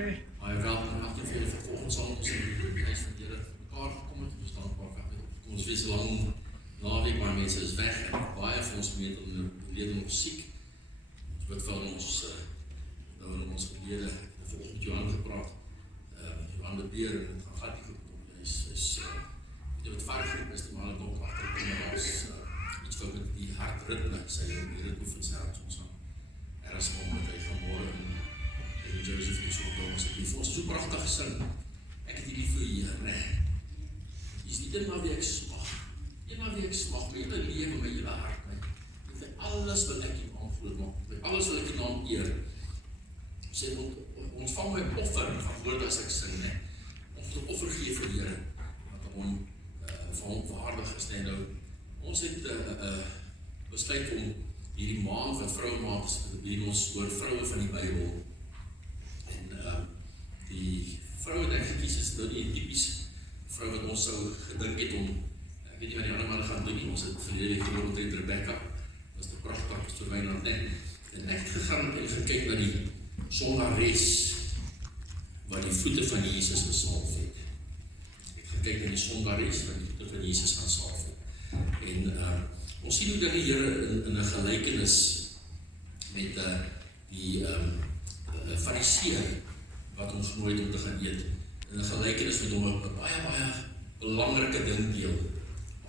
Maar welkom, elkeen vir julle volgens saam ons in die huis van Here mekaar gekom het, ons dankbaar vir ons wees lang naweek, maar mense is weg en baie van ons gemeente nog siek. Ons bid vir ons nou in ons gelede volgens met Johan gepraat, Johan de Beer, en het gaan glad nie goed om, hy is wat vaardig is, die man het ook achtergekom, as iets wat met die hartritme, sy ritme van sy hart, ons er is om dat hy vanmorgen en Joseph het so gekom as ek lief. Ons is so prachtig gesing. Ek het hier vir Heer, Jy is nie dit maar wie ek smag. Nie maar wie ek smag, my hele lewe, my hele hart, Vir alles wil ek die naam groot maak. Vir alles wil ek die naam eer. Sê, ontvang my offer van woord as ek sing, Ons moet 'n offer gee vir Heer, wat hom vir hom waardig is, Nou, ons het besluit om hierdie maand wat vrouwemaand is, hier ons oor vrouwe van die Bybel. Die vrou wat ek gekies is nou nie typies vrou wat ons sou gedink het om, ek weet nie wat die ander manne gaan doen nie, ons het verlede week gehoor omtrent Rebecca, dat is die prachtig vir my naam, en ek het gegaan en gekyk na die sondares waar die voete van Jesus gesalf het. Ek het gekyk na die sondares waar die voete van Jesus gaan salf het. En ons sien hoe dat die Here in 'n gelykenis met die fariseer wat ons nooit om te gaan eet, in 'n gelykenis met hom 'n baie belangrike ding deel.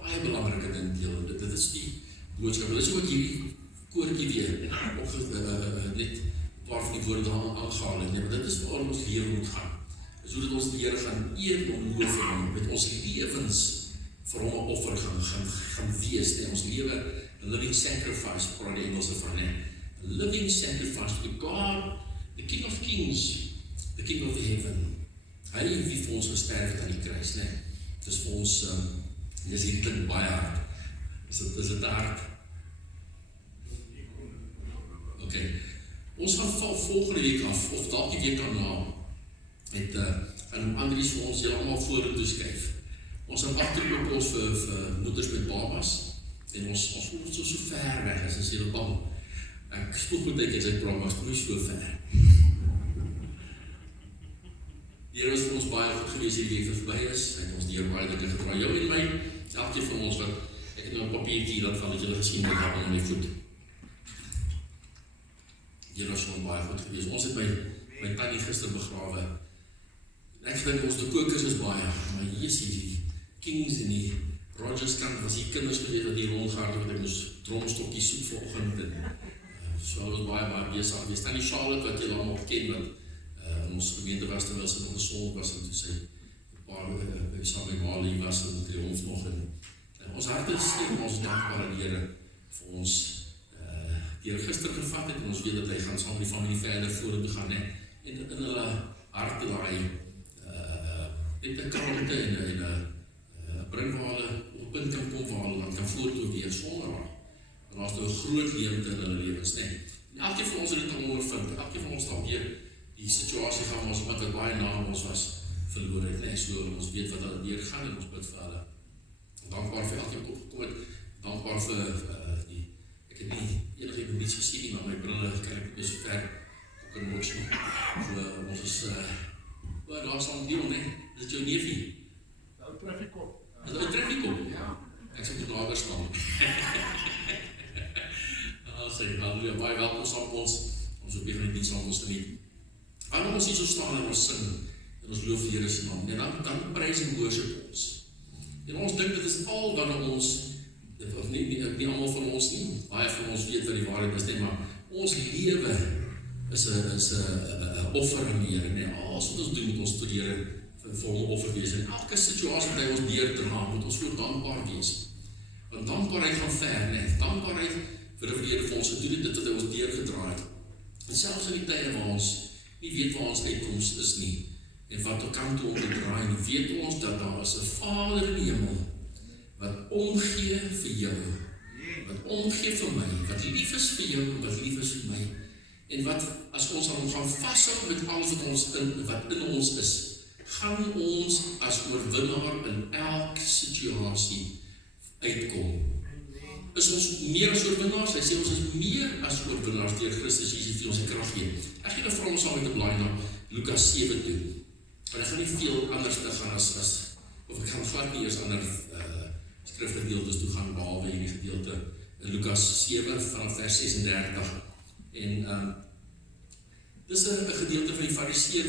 Baie belangrike ding deel. Dit is die boodskap. Dit is ook hierdie koortjie weer, net waarvan die woorde aangehaal het, maar dit is waar ons lewe moet gaan. Dis hoe dat ons die Here gaan eer om loof vir hom, met ons lewens vir hom 'n offer gaan wees, Ons lewe, a living sacrifice, praat die Engelse van, A living sacrifice to God, the King of Kings, the King of Heaven. Hy wie vir ons gesterf het aan die kruis, Dit is vir ons, dis hier klink baie hard. Is dit hard? Ok. Ons gaan val volgende week af, of dalk die week daarna, gaan Andries vir ons julle allemaal vorentoe skuif. Ons gaan agterloop ons vir moeders met babas, en ons voel ons so ver weg, as ons hier bang. Ek spoeg met ek, as ek praat, maar ek spoeg so ver. Die Here is vir ons baie goed gewees, die leven voorbij is, hy het ons die Here baie dinge gedraai. Jou en my, elke van ons, wat ek het nou 'n papiertjie hier, dat van dat julle gesien het, daar aan my voet. Die Here is vir ons baie goed gewees. Ons het my tannie gister begrawe. Ek dink ons de kokers is baie, maar hier is die Kings en die Rogers kant, was die kinders gewees wat hier rondgaard, wat ek moes dromstokkies soek vanoggend, en so was baie besig gewees. Tannie Charlotte, wat julle allemaal ken, wat ons gemeente was, terwyl sy nog gezond was, en toe sy saam met Mali was, en triomf nog, en ons harte is en ons dankbaar aan die Here vir ons die gister gevat het, en ons weet dat hy gaan saam met die familie verder vorentoe gaan, en in hulle harte laai net 'n kalmte en 'n bring waar hulle op punt kan kom, waar hulle dan kan vorentoe weer sonder haar. En daar is nou 'n groot leemte in hulle lewens, En elkeen van ons het dit al ondervind, elkeen van ons dan weer die situasie gaan ons, wat baie na ons was, verloor het, So ons weet wat hulle deurgaan, en ons bid vir hulle. Dankbaar vir elkeen wat opgekom het, dankbaar vir ek het nie enige niets gesien nie, maar my brille kan ek nie so ver op kan watch nie. So ons is, daar is aan deel, Is dit jou neefie? Nou tref op. Is dit tref op? Ja. Ek sal moet nader staan. Sê, halleluja, baie welkom saam met ons op die dienst aan ons te nie. Wanneer ons hier so staan en ons sing, en ons loof die Here se naam, en dan prys en worship ons. En ons dink dit is al wanneer ons, of nie allemaal van ons nie, baie van ons weet wat die waarheid is, maar ons lewe is 'n offer aan die Here, Alles wat ons doen moet ons tot die Here vir hom offer wees. En elke situasie wat hy ons deurdra, moet ons voor dankbaar wees. Want dankbaarheid gaan ver, Dankbaarheid vir die Here vir ons gedoen het, dit wat hy ons deurgedra het. En selfs in die tye waar ons nie weet waar ons uitkomst is nie, en wat op kant toe om te draai, en weet ons dat daar is 'n Vader in die hemel, wat omgee vir jou, wat omgee vir my, wat lief is vir jou, wat lief is vir my, en wat, as ons aan hom gaan vashou met alles wat in ons is, gaan ons as oorwinnaar in elke situasie uitkom. is ons meer as oorwinnaars. Hy sê ons is meer as oorwinnaars deur Christus Jesus die ons die krag gee. Ek gaan nou vra ons saam met 'n blaai na Lukas 7 toe. Maar ek gaan nie veel anders te gaan as of ek gaan glad nie eers ander skrifgedeeltes toe gaan behalwe hierdie gedeelte in Lukas 7 vanaf vers 36. En dis 'n gedeelte van die Fariseer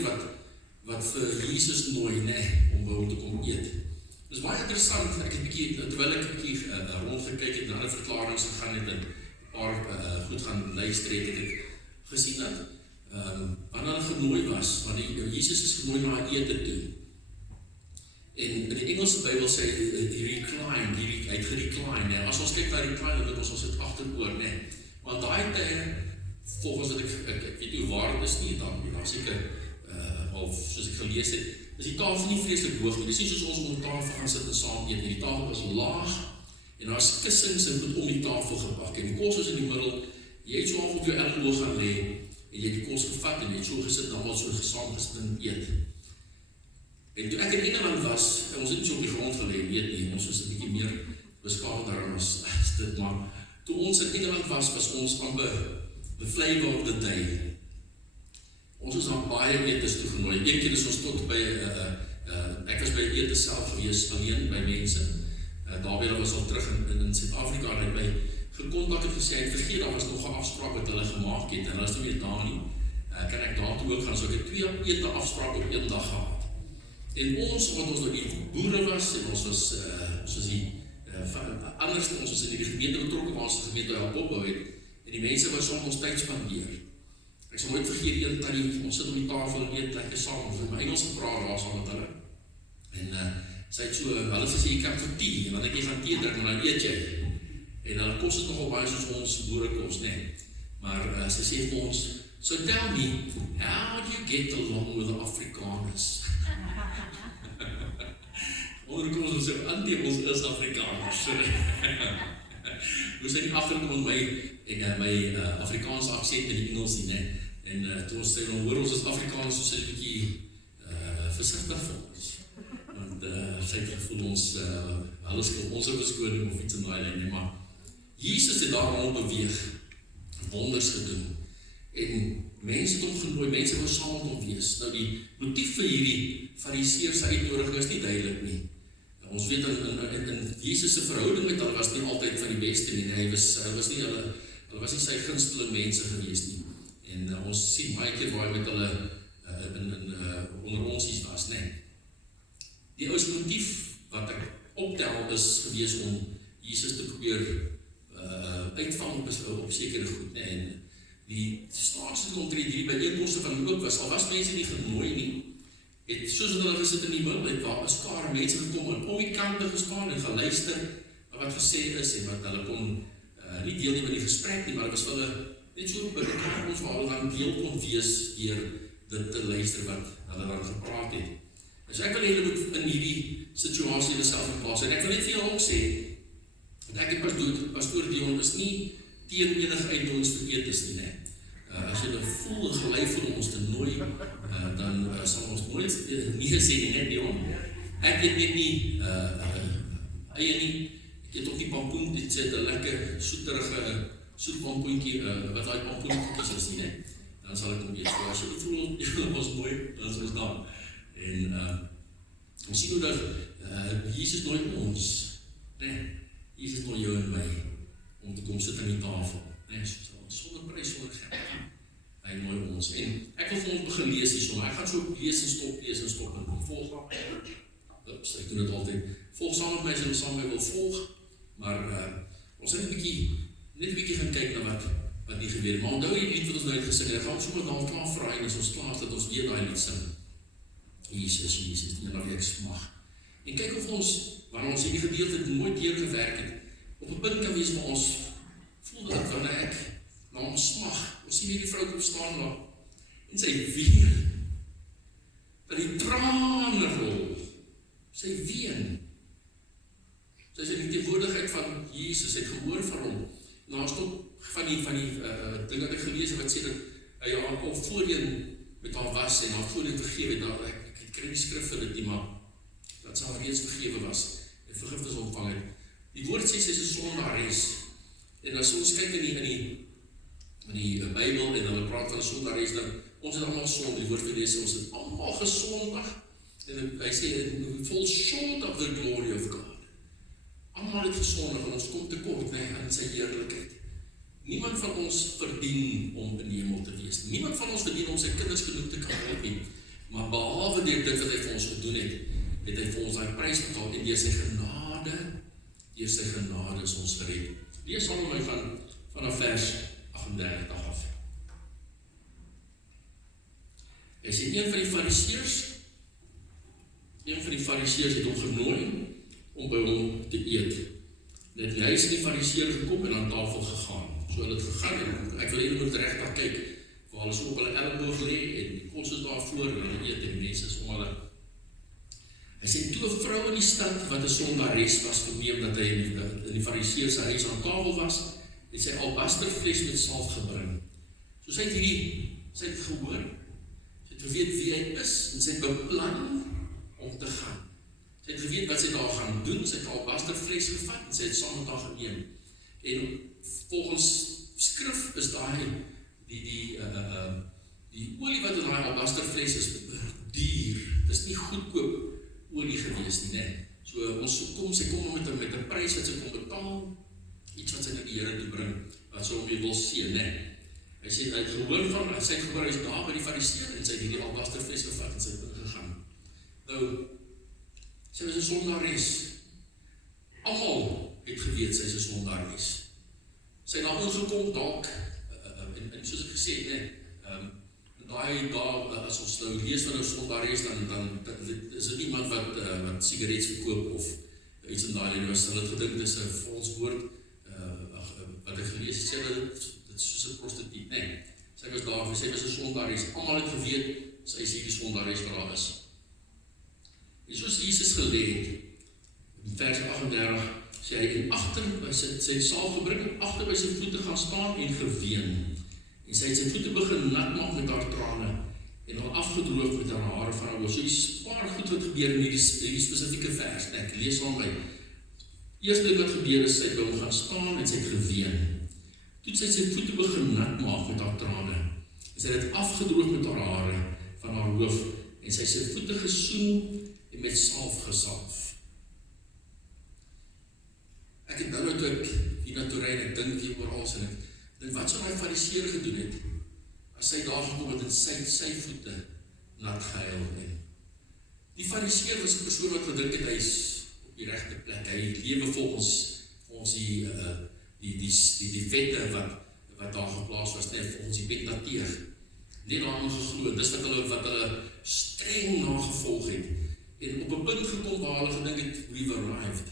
wat vir Jesus nooi, om by hom te kom eet. Dit is baie interessant, terwyl ek 'n bietjie rondgekyk het, na ander verklaringe gegaan het en 'n paar goed gaan luister het, ek gesien dat wanneer hulle genooi was, wanneer Jesus is genooi na 'n ete toe. En in die Engelse Bybel sê hy het gerecline, as ons kyk na recline, dan ons het agteroor, want daai tye, volgens wat ek weet nie hoe waar dit is nie, dan seker, of soos ek gelees het, is die tafel nie vreeslik hoog nie. Dis nie soos ons om die tafel gaan sit en saam eet nie. Die tafel was laag en daar is kussings en goed om die tafel gepak. En die kos is in die middel. Jy het so half op jou elleboog gaan lê en jy het die kos gevat en jy het so gesit en almal so saam gesit en eet. En toe ek in Engeland was, ons het nie so op die grond gelê en eet nie. Ons was 'n bietjie meer beskaafd daarom as dit, maar toe ons in Engeland was ons amper the flavor of the day. Ons is aan baie etes toegenooi. Een keer is ons tot by, ek was by ete self gewees, alleen by mense. Daarbij was al terug in Suid-Afrika en hy my gekontak het gesê, hy het vergeet, daar was nog 'n afspraak wat hulle gemaak het, en hulle is nie meer daar nie. Kan ek daartoe ook gaan, so ek het 2 ete afspraak op 1 dag gehad. En ons, omdat ons nou die boere was, en ons was, soos die, anders, ons was in die gemeente betrokken, waar ons die gemeente help opbou het, en die mense wou soms ons tyd spandeer. Ek sal nooit vergeet, een tyd, ons sit op die tafel en eet lekker saam, ons het my Engels gepraat daar saam met hulle. En sy het so, hulle sê, jy kan vir tea, en dan ek jy gaan thee drink, en dan eet jy. En hulle kost het nogal baie soos ons boerekost, maar sy sê vir ons, so tell me, how do you get along with the Afrikaners? Onderkom ons sê, ons is Afrikaners. Moes hy nie achterkom my Afrikaanse accent in die Engels nie, en toe ons sê, dan hoor ons as Afrikaners, so sê een bykie versichtig vir ons. Want sy het gevoel ons, alles kan ons beskoning of iets in die lijn, maar Jesus het daar al beweeg, wonders gedoen, en mense het omgenooi, mense wil saam met hom wees. Nou die motief vir hierdie Fariseërs uitnodiging is nie duidelik nie. Ons weet in Jesus' verhouding met hulle was nie altyd van die beste nie, hulle was nie sy gunsteling mense gewees nie. En ons sien baie keer waar hy met hulle onder ons iets was, Die ouste motief wat ek optel is gewees om Jesus te probeer uitvang op sekere goed, en die staatste kontree die bijeenkomste van ook was, al was mense nie genooi nie, het soos hulle gesit in die middel, het waar 'n skare mense gekom en om die kante gestaan en geluister wat gesê is, en wat hulle kon nie deelneem in die gesprek nie, maar het was hulle net so bereik ons waar hulle dan deel kon wees deur dit te luister wat hulle dan gepraat het. So ek wil julle moet in hierdie situasie hulle self verplaas, en ek wil net vir julle ook sê, en ek het pastoor Dion is nie teen enige uitnodigings vir etes nie, as jy nou voel en gelei voel om ons te nooi, dan sal ons nooit nie gesê nie, net Dion. Ek het net nie eie nie, ek het ook die pampoen, dit sê 'n lekker soeterige soetpampoentjie, wat daai pampoentjies is nie, dan sal ek hom eet. So as jy voel, jy wil ons mooi, dan is ons daar. En ons sien hoe dat Jesus nooi ons, Jesus nooi jou en my, om te kom sit aan die tafel, sonder prys, sonder geld. Hy nooi ons, en ek wil vir ons begin lees hierso, maar ek gaan so lees en stop, en volg, ek doen dit altyd, volg saam met my, as jy saam met my wil volg, maar ons het net 'n bietjie gaan kyk na wat nie gebeur, maar onthou die lied wat ons nou uitgesing het, ek gaan sommer dan klaar vraai, en as ons klaar is, dat ons weer daai lied sing. Jesus, die ene wat ek smag. En kyk of ons, wanneer ons hierdie gedeelte nooit deurgewerk het, op 'n punt kan wees waar ons voel dat wanneer ek na hom smag, ons sien hierdie vrou opstaan daar, en sy ween, dat die trane rol, sy ween, sy is in die teenwoordigheid van Jesus, het gehoor van hom, na stop van die ding dat ek gelees het, wat sê dat hy al voorheen met haar was, en haar voorheen vergewe, ek kry die skrif vir dit nie, maar dat sy al reeds vergewe was, en vergifnis ontvang het. Die woord sê, sy is 'n sondares, En as ons kyk in die Bybel en hulle praat van 'n sondares, dan ons het almal sonde, die woord gelees, ons het almal gesondig. En hy sê, fall short of the glory of God. Almal het gesondig en ons kom tekort aan sy heerlikheid. Niemand van ons verdien om in die hemel te wees. Niemand van ons verdien om sy kinders genoeg te kan help nie. Maar behalwe dit wat hy vir ons gedoen het, het hy vir ons daai prys betaal en deur sy genade is ons gered. Lees saam met my vanaf vers 38 af. Hy sê, een van die fariseërs het hom genooi om by hom te eet. En het die huis in die fariseër gekom en aan tafel gegaan. So hulle het gegaan en ek wil hier moet regtig kyk, waar hulle so op hulle elleboog lê en die kos is daar voor en hulle eet en die mense is om hulle. Hy sê, toe 'n vrou in die stad wat 'n sondares was verneem dat hy in die fariseër se huis aan tafel was, het sy albasterfles met salf gebring. So sy het gehoor, sy het geweet wie hy is en sy het beplan om te gaan. Sy het geweet wat sy daar gaan doen, sy het albasterfles gevat en sy het saam met haar geneem. En volgens skrif is die olie wat in daai albasterfles is duur. Dis nie goedkoop olie gewees nie, né? So sy kom met 'n prys wat sy kon betaal, iets wat sy na die Here toe bring, wat sy hom weer wil seën, né? Hy sê, hy het gehoor sy het gehoor, hy is daar by die fariseër en sy het hierdie albasterfles gevat en sy het ingegaan. Nou, sy was 'n sondares. Almal het geweet sy is 'n sondares. Sy het daar ingekom dalk, en soos ek gesê het, né, as ons nou lees van 'n sondares, dan is dit iemand wat sigarets verkoop of iets in daai lyn, hulle het gedink dis 'n vals woord, wat ek gelees het, sê dit is soos 'n prostituut, né. Sy was daar, sy was 'n sondares. Almal het geweet, sy is hierdie sondares wat daar is. En soos Jesus gelê het, in vers 38, sê hy, en agter, sy het salf gebring, agter by sy voete gaan staan en geween. En sy het sy voete begin nat maak met haar trane, en al afgedroog met haar hare van haar hoof. So die paar goed wat gebeur in hierdie spesifieke vers, ek lees aan my. Eerste ding wat gebeur is, sy het by hom gaan staan en sy het geween. Toe sy sy voete begin nat maak met haar trane, en sy het afgedroog met haar hare van haar hoof, en sy sy voete gesoen en met salf gesalf. Ek het nou toe ek hier na toe ry en ek dink hier oral en ek dink wat sou my fariseer gedoen het as sy daar gekom het en sy voete nat gehuil het. Die fariseer was 'n persoon wat gedink het hy is op die regte plek. Hy lewe volgens die wette wat daar geplaas was, net volgens die Pentateuch. Net daarin geglo. Dis wat hulle streng nagevolg het. En op 'n punt gekom waar hulle gedink het, we've arrived.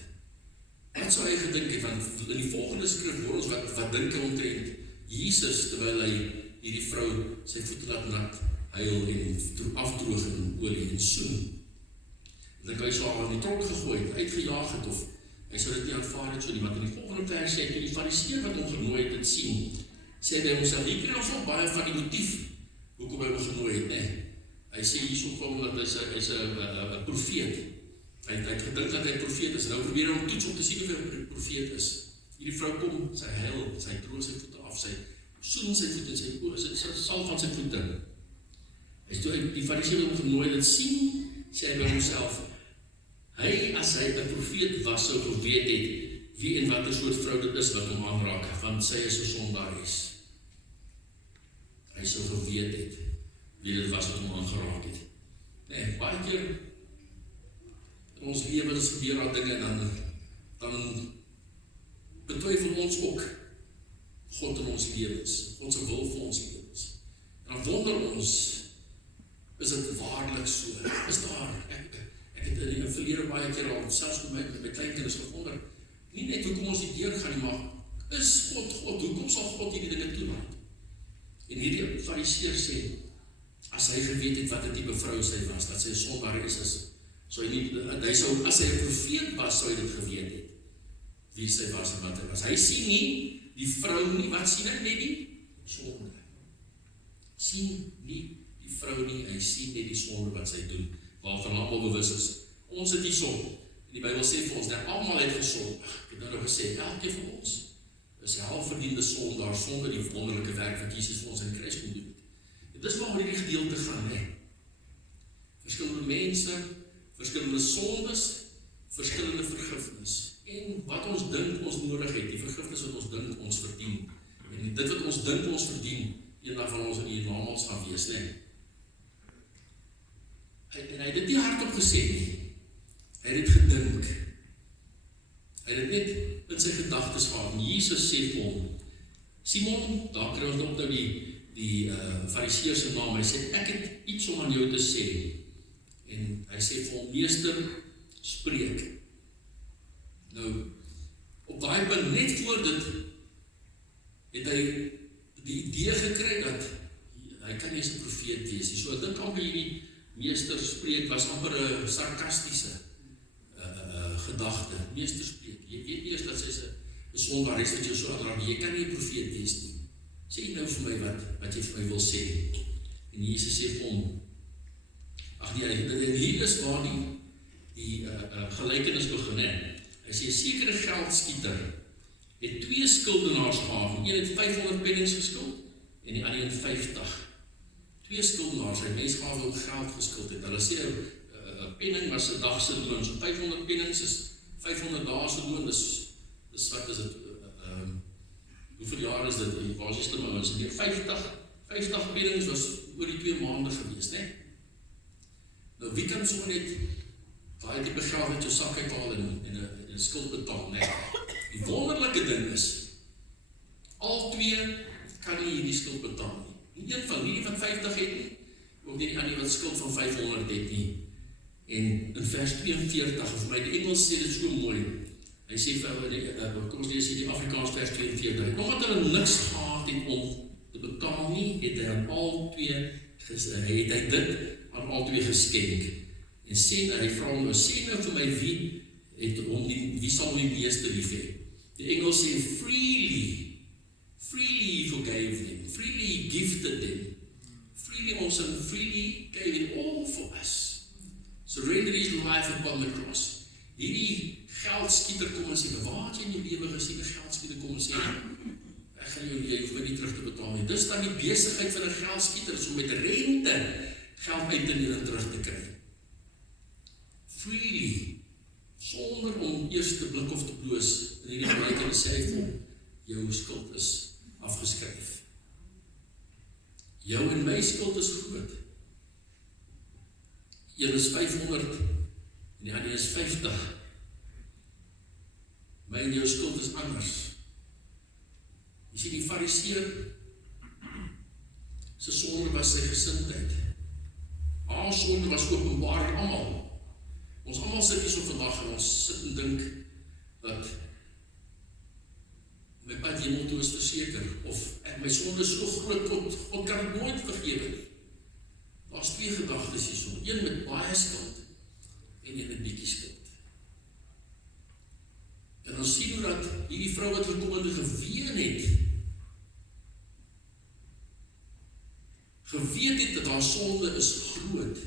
Wat sou hy gedink het, want in die volgende skrif hoor ons wat dink hy omtrent Jesus, terwyl hy hierdie vrou sy voete laat nat huil en afdroog in olie en soen. Dink hy sou haar in die tronk gegooi het, uitgejaag het, of hy sou dit nie aanvaar het so nie, want in die volgende vers sê, toe die fariseer wat hom genooi het dit sien, sê hy homself, hier kry ons al baie van die motief, hoekom hy hom genooi het, nee. Hy sê hierso kom dat hy's 'n profeet. Hy het gedink dat hy 'n profeet is. Nou probeer hy om toets om te sien of hy 'n profeet is. Hierdie vrou kom, sy huil, sy droog sy voete af, sy soen sy voete, sy salf van sy voete. Hy is toe die fariseer hom genooi dit sien, sê hy by homself, hy as hy 'n profeet was sou geweet het wie en watter soort vrou dit is wat hom aanraak, want sy is 'n sondares. Hy sou geweet het wie dit was wat hom aangeraak het. Nee, baie keer in ons lewens gebeur daar dinge en dan betwyfel ons ook God in ons lewens, God se wil vir ons lewens. En dan wonder ons, is dit waarlik so? Is daar, ek het in die verlede baie keer al, selfs met my kleinkinders gewonder, nie net hoekom ons die deur gaan nie, maar is God, hoekom sal God hierdie dinge toelaat? En hierdie fariseer sê, as hy geweet het wat 'n tipe vrou sy was, dat sy 'n sondares is, so as hy 'n profeet was, sou hy dit geweet het, wie sy was en wat hy was. Hy sien nie die vrou nie, wat sien hy net die sonde? Sien nie die vrou nie, hy sien net die sonde wat sy doen, waarvan almal bewus is. Ons het die sonde. En die Bybel sê vir ons, dat almal het gesondig. Ek het nou gesê, elkeen van ons is selfverdiende sondaar sonder die wonderlike werk wat Jesus vir ons in Christus kom doen. En dis waaroor hierdie gedeelte gaan, hè. Verskillende mense, verskillende sondes, verskillende vergifnis. En wat ons dink ons nodig het, die vergifnis wat ons dink ons verdien. En dit wat ons dink ons verdien, eendag van ons in die namals gaan wees, né? En hy het dit nie hardop gesê nie. Hy het dit gedink. Hy het dit net in sy gedagtes gehad. En Jesus sê vir hom, Simon, daar kry ons op nou die Fariseer se naam, hy sê, ek het iets om aan jou te sê. En hy sê vir hom, meester, spreek. Nou, op daai punt, net voor dit, het hy die idee gekry dat hy kan nie eens 'n profeet wees nie. So ek dink amper hierdie meester spreek was amper 'n sarkastiese gedagte. Meester spreek. Jy weet eers dat sy 'n sondaar is wat jou so aanraak. Jy kan nie 'n profeet wees nie. Sê nou vir my wat jy vir my wil sê. En Jesus sê vir hom, ag nee, hier is waar die gelykenis begin, hè. Hy sê 'n sekere geldskieter het 2 skuldenaars gehad. Een het 500 pennings geskuld en die ander 50. 2 skuldenaars, hy mens gehad wat geld geskuld het. Hulle sê 'n penning was 'n dag se loon. So 500 pennings is 500 dae se loon. Dis wat is dit? Hoeveel jaar is dit? Waar is die slimme ouens? 50 pennings was oor die 2 maande gewees, né? Nou wie kan sommer net daai tipe geld uit jou sak uithaal en 'n skuld betaal, né? Die wonderlike ding is, al 2 kan nie hierdie skuld betaal nie. Nie een van hierdie wat 50 het nie, ook nie die ander wat skuld van 500 het nie. En in vers 42, of my die Engels sê dit so mooi, hy sê vir kom ons lees hier die Afrikaans vers 42, omdat hulle niks gehad het om te betaal nie, het hy aan al 2 dit aan al 2 geskenk. En hy vra hom nou, sê nou vir my wie sal die meeste lief hê? Die Engels sê freely he forgave them, freely he gifted them, freely also freely gave it all for us. Surrender his life upon the cross. Hierdie geldskieter kom en sê, waar het jy in jou lewe gesien, 'n geldskieter kom en sê, ek gaan jy hoef my nie terug te betaal nie. Dis dan die besigheid van 'n geldskieter, is om met rente geld uit te leen en terug te kry. Freely, sonder om eers te blik of te bloos, in hierdie gelykenis sê hy vir hom, jou skuld is afgeskryf. Jou en my skuld is groot. Een is 500 en die ander is 50. My en jou skuld is anders. Jy sien die Fariseer se sonde was sy gesindheid. Haar sonde was openbaar aan almal. Ons almal sit hier so vandag en ons sit en dink dat my pad hemel toe is verseker, of my sonde is so groot, God kan het nooit vergewe nie. Daar is 2 gedagtes hierso, een met baie skuld en een met bietjie skuld. En ons sien hoe dat hierdie vrou wat gekom en geween het dat haar sonde is groot.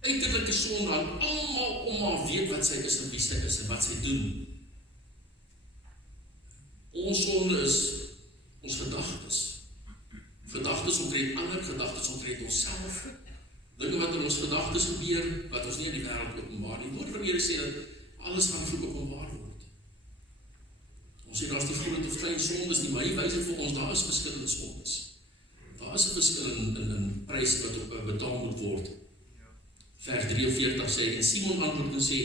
Uiterlike sonde aan almal om haar weet wat sy is en wie sy is en wat sy doen. Ons sonde is ons gedagtes. Gedagtes omtrent ander, gedagtes omtrent onsself. Dinge wat in ons gedagtes gebeur, wat ons nie in die wêreld openbaar nie. Die woord van die Here sê dat alles gaan vroeg openbaar word. Ons sê daar is die groot of klein sondes nie, maar hier wys dit vir ons, daar is verskillende sondes. Daar is 'n verskil in prys wat betaal moet word. Vers 43 sê, en Simon antwoord en sê,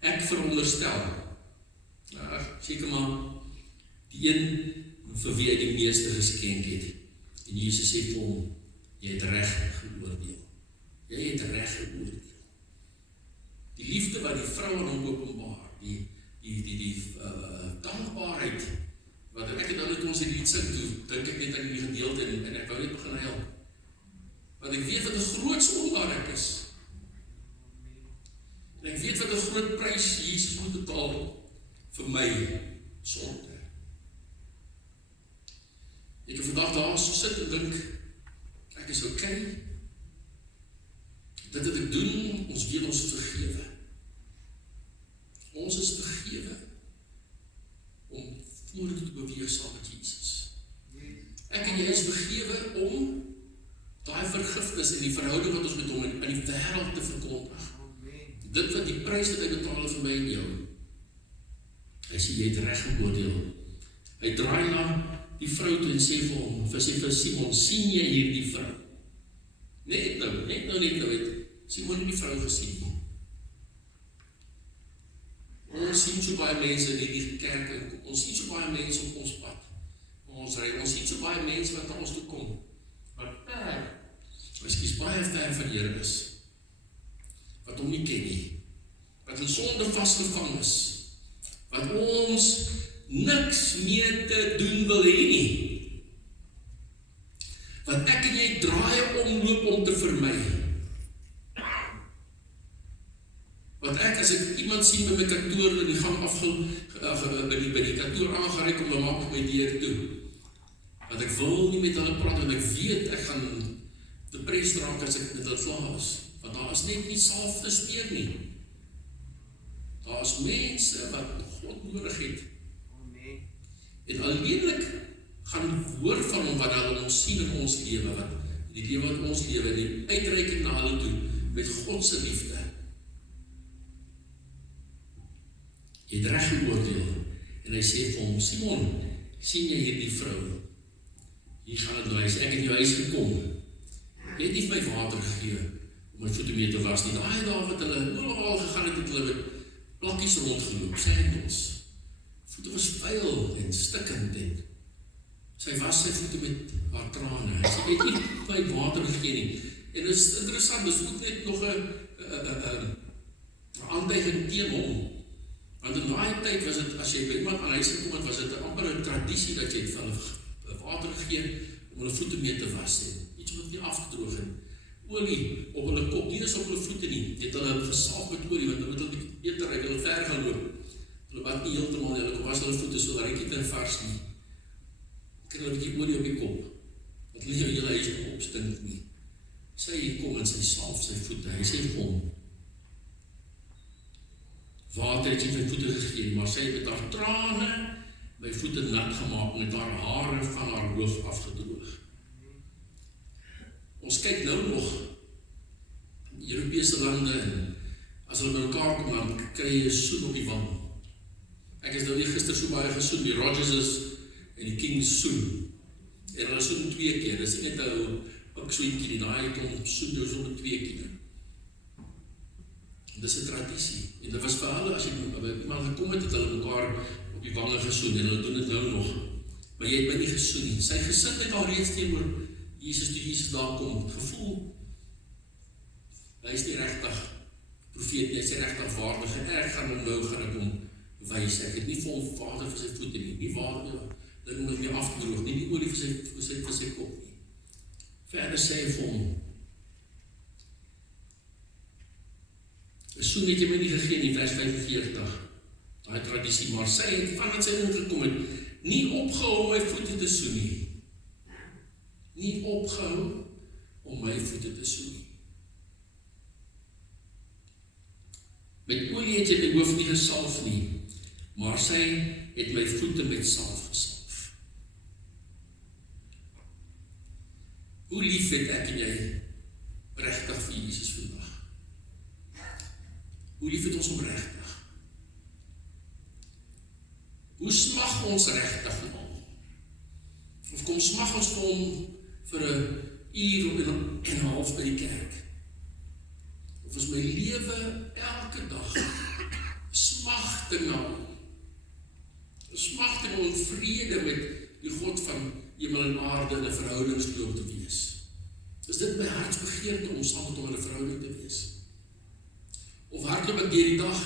ek veronderstel, seker maar, die een vir wie hy die meeste geskenk het. En Jesus sê vir hom, jy het reg geoordeel. Jy het reg geoordeel. Die liefde wat die vrou aan hom openbaar, die dankbaarheid, wat ek het nou net ons hierdie sing toe, dink ek net aan die gedeelte en ek wou net begin help. Want ek weet wat 'n groot sondaar ek is. En ek weet wat 'n groot prys Jesus moet betaal vir my sonde. Ek het vandag daar so sit en dink, ek is okay. Dit wat ek doen, ons weet ons vergewe. Ons is vergewe om vorentoe te beweeg saam daai vergifnis en die verhouding wat ons met hom in die wêreld te verkondig. Dit wat die prys wat hy betaal het vir my en jou. Hy sê, jy het reg geoordeel. Hy draai na die vrou toe en sê vir hom, vir Simon, sien jy hierdie vrou? Net nou het Simon nie die vrou gesien nie. Ons sien so baie mense in die kerk, ons sien so baie mense op ons pad. Ons sien so baie mense wat na ons toe kom, wat miskien baie ver van Here is, wat hom nie ken nie, wat in sonde vasgevang is, wat ons niks meer te doen wil hê nie, wat ek en jy draai omloop om te vermy, wat ek as ek iemand sien by my kantoor in die gang by die kantoor aangereik om te maak my deur toe, want ek wil nie met hulle praat, want ek weet ek gaan depressed raak as ek met hulle klaar is, want daar is net nie salf te smeer nie. Daar is mense wat God nodig het. En alleenlik gaan hoor van hom wat hulle ons sien in ons lewe, wat die lewe wat ons lewe, die uitreiking na hulle toe, met God se liefde. Jy het reg geoordeel, en hy sê vir hom, Simon, sien jy hierdie vrou? Hier gaan het nou, hy sê, ek het in jou huis gekom, jy het nie vir my water gegee, om my voete mee te was nie, daai daar wat hulle ooral gegaan het hulle met plakkies rondgeloop, sandals, voete was vuil en stikkend, en sy was sy voete met haar trane, hy sê, jy het nie vir my water gegee nie, en dit is interessant, dis ook net nog een aantuiging teen hom, want in daai tyd was het, as jy by iemand aan huis gekom het, was het amper 'n tradisie dat jy het vir hulle water gegee om hulle voete mee te was en iets wat nie afgedroog en olie op hulle kop, nie is op hulle voete nie, het hulle gesalf met olie, want hulle moet hulle beter, hy wil ver gaan loop, hulle bad nie heeltemal nie, hulle was hulle voete so, daar het nie te vars nie, kry hulle 'n bietjie olie op die kop, wat hulle jou hele huis opstink nie, sy kom en sy salf sy voete, hy sê vir hom, water het jy my voete gegee, maar sy het met haar trane my voete nat gemaak en met haar hare van haar hoof afgedroog. Ons kyk nou nog in Europese lande en as hulle by mekaar kom, dan kry jy 'n soen op die wang. Ek is nou nie gister so baie gesoen, die Rodgerses en die Kings soen. En hulle soen 2 keer, dis net nou ook so eentjie nie, daai kom soen jou so met 2 keer. Dit is 'n tradisie, en dit was vir hulle, as jy iemand gekom het hulle mekaar op die wange gesoen, en hulle doen dit nou nog, maar jy het my nie gesoen nie, sy gesit het al reeds teenoor Jesus, toe Jesus daar kom, gevoel, hy is nie regtig profeet, hy is nie regtig waardig, en ek gaan ek hom wys, ek het nie vir hom water vir sy voete nie water, dit moet nie afgedroog, nie olie vir sy kop nie. Verder sê hy vir hom, soen het jy my nie gegee nie, vers 45, daai tradisie, maar sy het vandat sy ingekom het, nie opgehou om my voete te soen nie. Nie opgehou om my voete te soen nie. Met olie het jy my hoof nie gesalf nie, maar sy het my voete met salf gesalf. Hoe lief het ek en jy regtig vir Jesus vandag? Hoe lief het ons om regtig? Hoe smag ons regtig na hom? Of kom smag ons vir hom vir 'n uur en 'n half by die kerk? Of is my lewe elke dag smagting na hom? Smagting om vrede met die God van hemel en aarde in 'n verhoudingsloop te wees? Is dit my hartsbegeerte om saam met hom in 'n verhouding te wees? Of hardloop ek deur die dag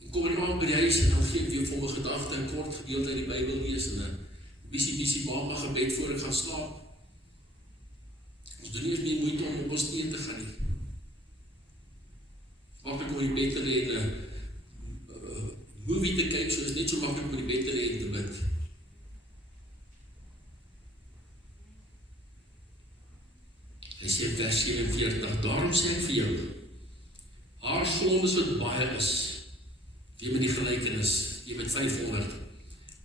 en kom in die aand by die huis en dan gee ek weer vir my gedagte 'n kort gedeelte uit die Bybel lees en 'n bisie baba gebed voor ek gaan slaap. Ons doen nie eens meer moeite om op ons knieë te gaan nie. Maklik om in die bed te lê en 'n movie te kyk, so is net so maklik om in die bed te lê en te bid. Hy sê vers 47, daarom sê ek vir jou, haar sondes wat baie is, wie met die gelykenis, jy met 500,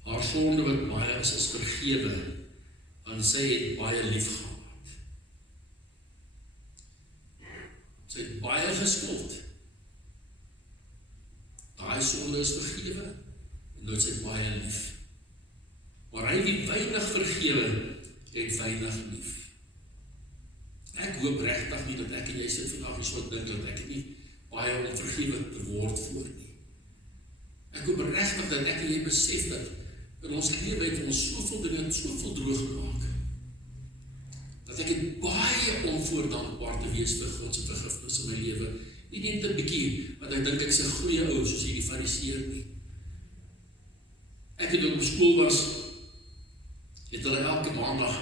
haar sonde wat baie is vergewe, want sy het baie lief gehad. enige skuld. Daai sonde is vergewe, en nou is hy baie lief. Maar hy wie weinig vergewe, het weinig lief. Ek hoop regtig nie dat ek en jy sit vandag nie so dink dat ek nie baie onvergewe te word voor nie. Ek hoop regtig dat ek en jy besef dat in ons lewe het ons soveel dinge soveel droog gemaak. Dat ek het baie onvoordankbaar te wees vir God se vergifnis in my lewe. Nie net 'n bietjie, want ek dink ek's 'n goeie ou soos hierdie fariseer nie. Ek het ook op skool was, het hulle elke maandag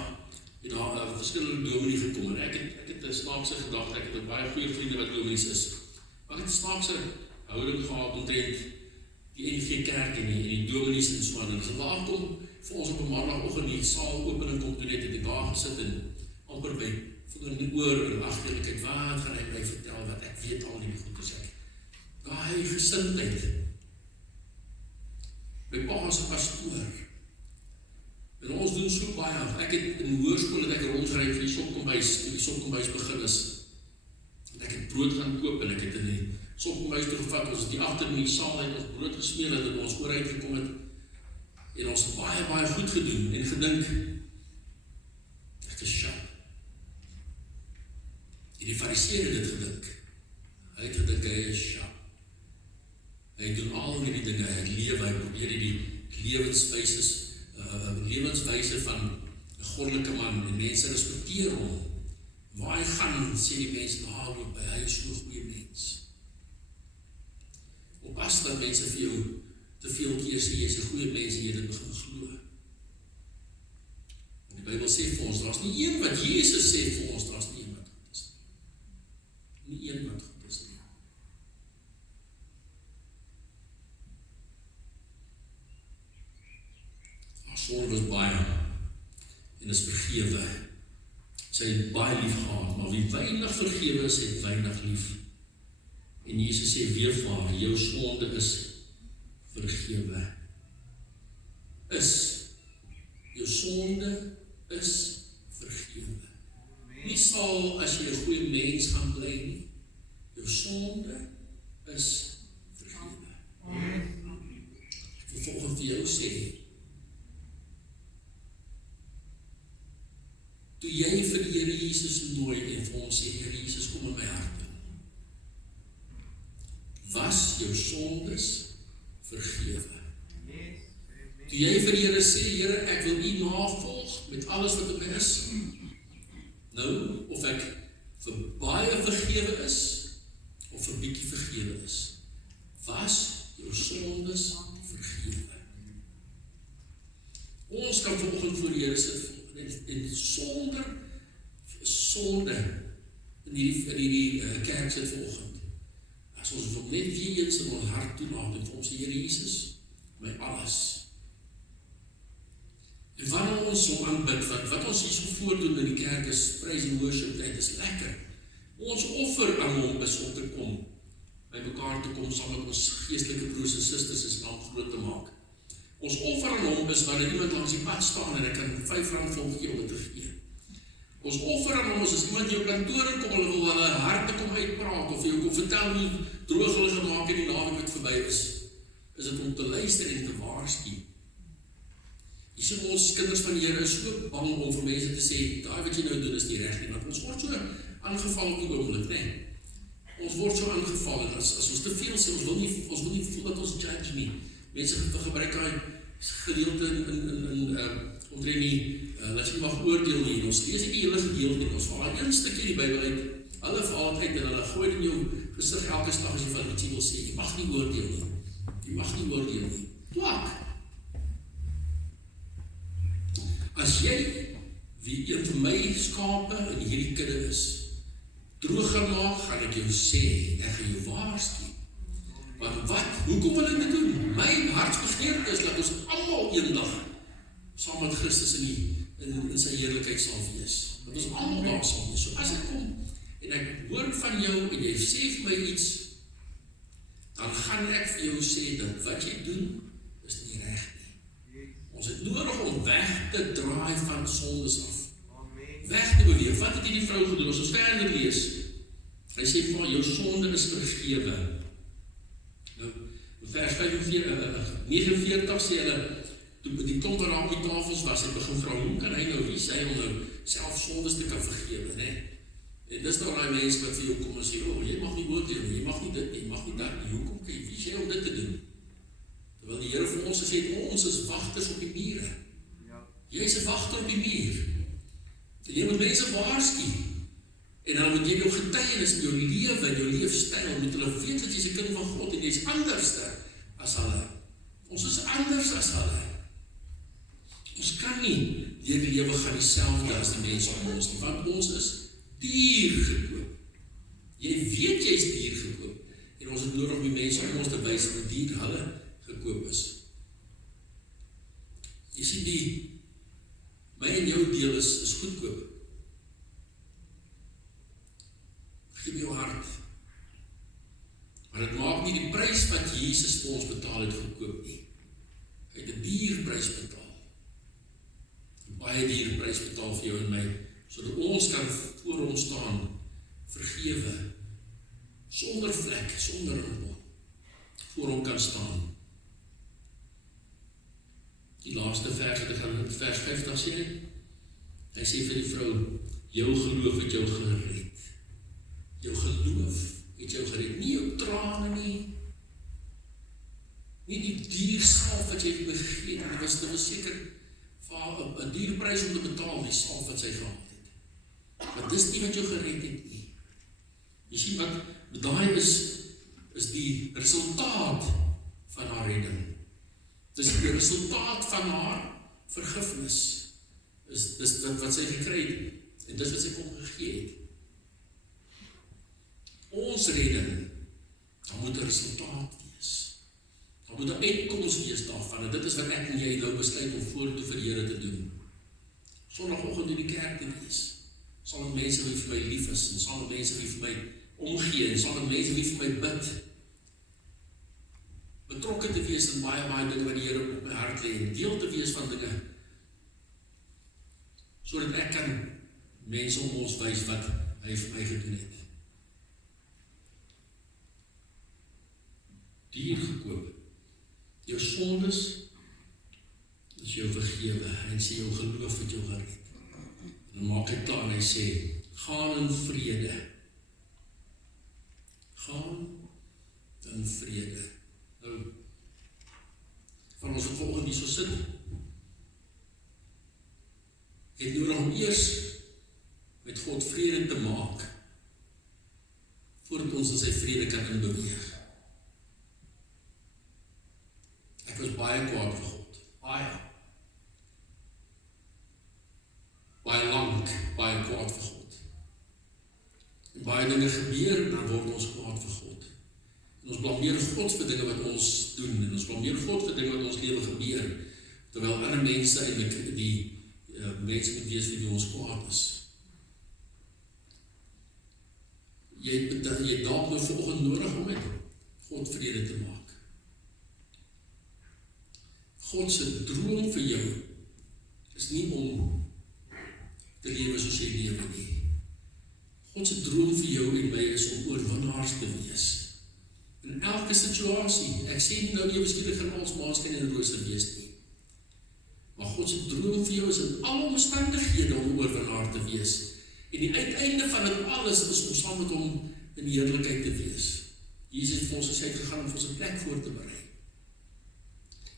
en daar verskillende dominee gekom en ek het 'n snaakse gedagte, ek het baie goeie vriende wat dominees is. Maar ek het 'n snaakse houding gehad omtrent die NG Kerk en die dominees en so aan. En as hulle daar kom vir ons op 'n maandagoggend die saal opening kom toe net het ek daar gesit en amper by vinger in die oor en agterlikheid, wat gaan hy my vertel wat ek weet al die goed is ek. Daai gesindheid. My pa is 'n pastoor. En ons doen so baie. Ek het in hoërskool het ek rondgery vir die sopkombuis, toe die sopkombuis begin is. En ek het brood gaan koop en ek het in die sopkombuis toe gevat, ons het die agter in die saal uit ons brood gesmeel en ons ooruit gekom het. En ons het baie goed gedoen en gedink, ek is sharp. En die fariseer het dit gedink. Hy het gedink, hy is sharp. Hy doen al die dinge, hy lewe, hy probeer die lewenswyse van 'n goddelike man, en mense respekteer hom. Waar hy gaan, sê die mense, daarloop, hy is so 'n goeie mens. Oppas dat mense vir jou te veel keer sê, jy is 'n goeie mens, en jy dit begin glo. En die Bybel sê vir ons, daar is nie een wat Jesus sê vir ons, daar is nie een wat goed is nie. Nie een wat goed is nie. Sonde was baie en is vergewe. Sy het baie lief gehad, maar wie weinig vergewe is, het weinig lief. En Jesus sê weer vir haar, jou sonde is vergewe. Jou sonde is vergewe. Nie sal as jy 'n goeie mens gaan bly nie. Jou sonde is vergewe. Ek wil volgens vir jou sê, toe jy vir die Here Jesus nooi en vir hom sê, Here Jesus, kom in my hart in. Was jou sondes vergewe. Toe jy vir die Here sê, Here, ek wil U navolg met alles wat in my is. Nou, of ek vir baie vergewe is, of vir bietjie vergewe is. Was jou sondes vergewe. Ons kan vanoggend voor die Here sit, en sonde in hierdie kerk sit vanoggend. As ons wil net weer eens in ons hart toelaat en vir ons Here Jesus, my alles. En wanneer ons so aanbid, wat ons hier so voordoen in die kerk is praise and worship, dit is lekker. Ons offer aan hom is om te kom, by mekaar te kom, saam met ons geestelike broers en susters is naam groot te maak. Ons offer aan hom is wanneer iemand langs die pad staan en ek kan R5 volg jy om dit te gee. Ons offer aan hom is as iemand jou kantoor kom, hulle wil hulle harte kom uitpraat, of jy kom vertel hoe droog hulle gemaak in die naweek wat verby is dit om te luister en te waarsku. Jy sien ons kinders van die Here is so bang om vir mense te sê, daai wat jy nou doen is nie reg nie, want ons word so aangeval op die oomblik, nee. Ons word so aangeval en as ons te veel sê, ons wil nie voel dat ons judge nie. Mense gebruik daai gedeelte in omtrent nie, laat jy mag oordeel nie, ons lees die hele gedeelte, ons val daai een stukkie die Bybel uit, hulle val uit en hulle gooi in jou gesig elke slag as jy van iets wil sê, jy mag nie oordeel nie, Twak. As jy, wie een van my skape in hierdie kudde is, droog gaan maak, gaan ek jou sê, ek gaan jou waarsku. Want hoekom wil ek dit doen? My hartsbegeerte is dat ons almal eendag saam met Christus in sy heerlikheid sal wees. Dat ons almal daar sal wees. So as ek kom en ek hoor van jou en jy sê vir my iets, dan gaan ek vir jou sê dat wat jy doen is nie reg nie. Ons het nodig om weg te draai van sondes af. Weg te beweeg. Wat het hierdie vrou gedoen? As ons verder lees, Hy sê vir jou sonde is vergewe. Nou, vers 49 sê hulle, toe die klomp wat daar op die tafels was, het begin vra, hoe kan hy nou, wie sê om nou self sondes te kan vergewe, né? En dis nou die mense wat vir jou kom en sê, jy mag nie oordeel nie, jy mag nie dit, jy mag nie dat nie, hoekom kan jy, wie sê om dit te doen? Terwyl die Here vir ons gesê het, ons is wagters op die mure. Jy is 'n wagter op die muur. En jy moet mense waarsku. En dan moet jy jou getuienis in jou lewe en jou leefstyl, moet hulle weet dat jy is 'n kind van God en jy is anders as hulle. Ons is anders as hulle. Ons kan nie deur die lewe gaan dieselfde as die mense om ons nie, want ons is duur gekoop. Jy weet jy is duur gekoop. En ons het nodig om die mense om ons te wys hoe duur hulle gekoop is. Jy sien my en jou deel is goedkoop. Geef jou hart. Maar dit maak nie die prys wat Jesus vir ons betaal het goedkoop nie. Hy het 'n duur prys betaal. 'n Baie duur prys betaal vir jou en my, sodat ons kan voor hom staan, vergewe, sonder vlek, sonder rimpel, voor hom kan staan. Die laaste vers wat ek gaan vers 50 sê, hy sê vir die vrou, jou geloof het jou gered. Jou geloof het jou gered, nie jou trane nie, nie die duur salf wat jy begeen, dit was seker 'n duur prys om te betaal, die salf wat sy gehad het. Maar dis nie wat jou gered het nie. Jy sien wat, daai is die resultaat van haar redding. Dis die resultaat van haar vergifnis. Dis dit wat sy gekry het, en dis wat sy kom gegee het. Ons redding, dan moet 'n resultaat wees. Dan moet 'n uitkoms wees daarvan, en dit is wat ek en jy nou besluit om vorentoe vir die Here te doen. Sondagoggend in die kerk te wees, sal dit mense wie vir my lief is, en sal dit mense wie vir my omgee, en sal dit mense wie vir my bid, betrokke te wees in baie dinge wat die Here op my hart lê, en deel te wees van dinge, sodat ek kan mense om ons wys wat hy vir my gedoen het. Duur gekoop. Jou sondes is jou vergewe, en sê jou geloof het jou gered. En dan maak hy klaar en hy sê, gaan in vrede. Gaan in vrede. Nou, van ons wat volgende hier so sit, het nodig om eers met God vrede te maak, voordat ons in sy vrede kan inbeweeg. Ek was baie kwaad vir God, baie lank, baie kwaad vir God. En baie dinge gebeur, en dan word ons kwaad vir God. En ons blameer God vir dinge wat ons doen, en ons blameer God vir dinge wat ons lewe gebeur, terwyl ander mense eintlik die mense moet wees wie ons kwaad is. Jy het dalk nou vanoggend nodig om met God vrede te maak. God se droom vir jou is nie om te lewe soos jy lewe nie. God se droom vir jou en my is om oorwinnaars te wees. In elke situasie, ek sê nie nou jy beskikbaar gaan ons maaskyn en rooster wees nie. Maar God se droom vir jou is in alle omstandighede om oorwinnaar te wees. En die uiteinde van dit alles is om saam met hom in heerlikheid te wees. Jesus het vir ons gesê gegaan om vir ons 'n plek voor te berei.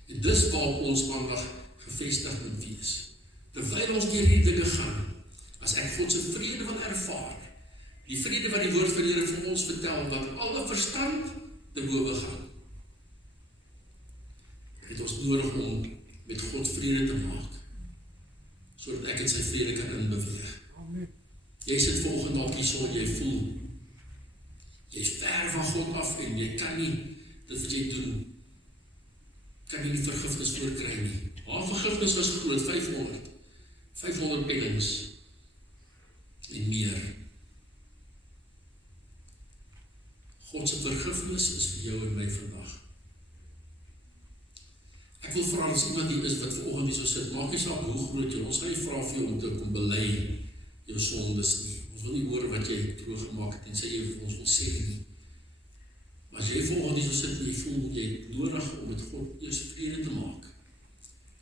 En dis waar ons aandag gevestig moet wees. Terwyl ons deur hierdie dinge gaan, as ek God se vrede wil ervaar, die vrede wat die woord van die Here vir ons vertel, wat alle verstand te bowe gaan, het ons nodig om met God vrede te maak, sodat ek in sy vrede kan inbeweeg. Amen. Jy sit volgende dalk hierso, jy voel, jy is ver van God af, en jy kan nie, dit wat jy doen, kan jy nie vergifnis voorkry nie. Haar vergifnis was groot, 500 pennings, en meer. God se vergifnis is vir jou en my vandag. Ek wil vra, as iemand hier is wat vanoggend hier so sit, maak nie saak hoe groot jy, ons gaan nie vra vir jou om te kom bely jou sondes nie. Ons wil nie hoor wat jy droog gemaak het en sê jy vir ons wil sê nie. Maar as jy volgens die so sit en jy voel jy het nodig om met God eers vrede te maak,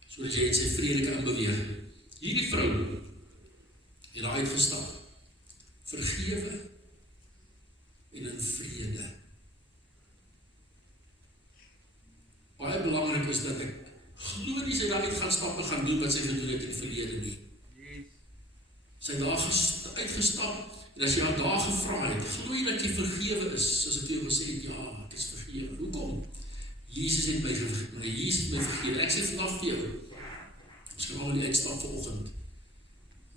sodat jy in sy vrede kan beweeg. Hierdie vrou het daar uitgestap, vergewe en in vrede. Baie belangrik is dat ek glo nie sy daar uit gaan stap en gaan doen wat sy gedoen het in die verlede nie. Sy het daar uitgestap en as jy haar daar gevra het, glo jy dat jy vergewe is, soos ek jou gesê het, ja, ek is vergewe. Hoekom? Jesus het my vergewe. Ek sê vandag vir jou, ons kan al die uitstap vanoggend,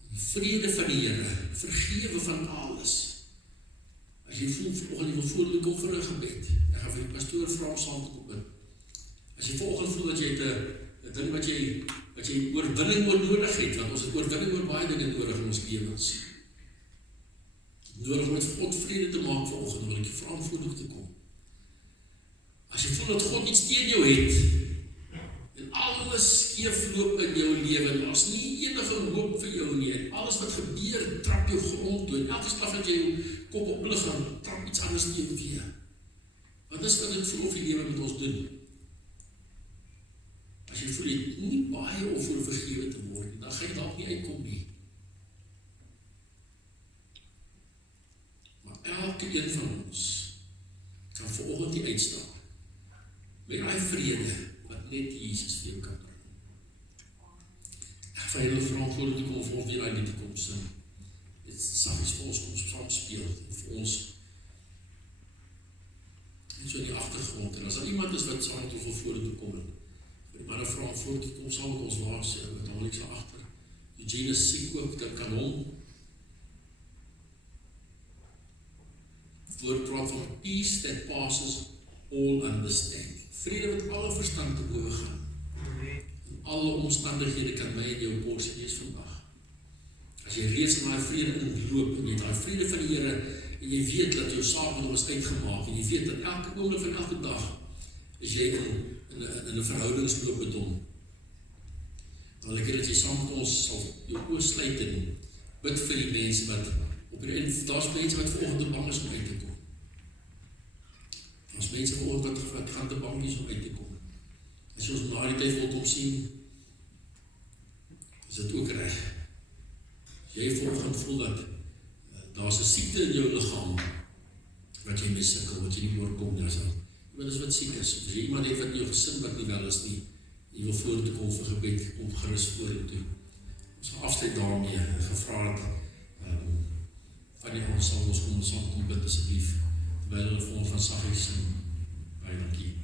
die vrede van die Here, vergewe van alles. As jy voel vanoggend jy wil vooroor kom vir 'n gebed, ek gaan vir die pastoor vra om saam te kom bid. As jy vanoggend voel dat jy het 'n ding wat jy oorwinning oor nodig het, want ons het oorwinning oor baie dinge nodig in ons lewens. Nodig om met God vrede te maak vanoggend, wil ek jou vra om vooroor te kom. As jy voel dat God iets teen jou het, en alles skeef loop in jou lewe, daar's nie enige hoop vir jou nie, en alles wat gebeur, trap jou grond toe, en elke slag dat jy jou kop oplig, dan trap iets anders teen jou weer. Wat is wat ek voel of die lewe met ons doen? As jy voel jy het nie baie om voor vergewe te word, dan gaan jy dalk nie uitkom nie. Maar elke een van ons kan vanoggend die uitstap met die vrede wat net Jesus vir jou kan bring. Ek vir julle vra voor die kom vir ons weer uit die toekoms. Dit sal iets vir ons kom saam speel en vir ons so in die agtergrond. En as daar iemand is wat saam met ons wil vorentoe kom, maar 'n vraag voor toe kom saam met ons laas, wat haal ek so agter. Eugene is siek ook, dan kan hom voortpraat van peace that passes all understanding. Vrede wat alle verstand te bowe gaan. En alle omstandighede kan my en jou porsie wees vandag. As jy reeds in daai vrede inloop en jy daai vrede van die Here en jy weet dat jou saak met hom is uitgemaak en jy weet dat elke oomblik van elke dag is jy in 'n verhoudingsloop met hom. Dan wil ek dat jy saam met ons sal jou oë sluit en bid vir die mense wat op die einde, daar's mense wat vanoggend te bang is om uit te kom. Daar's mense vanoggend wat gaan te bang is om uit te kom. As jy ons na die tyd wil kom sien, is dit ook reg. As jy vanoggend voel dat daar's 'n siekte in jou liggaam wat jy mee sukkel, wat jy nie oorkom nie, iemand is wat siek is, of as jy iemand het wat in jou gesin wat nie wel is nie, jy wil vorentoe kom vir gebed, kom gerus vorentoe. Ons gaan afsluit daarmee, en gevra het, van die ons sal ons kom bid asseblief, terwyl hulle vir ons gaan saggies sing. Baie dankie.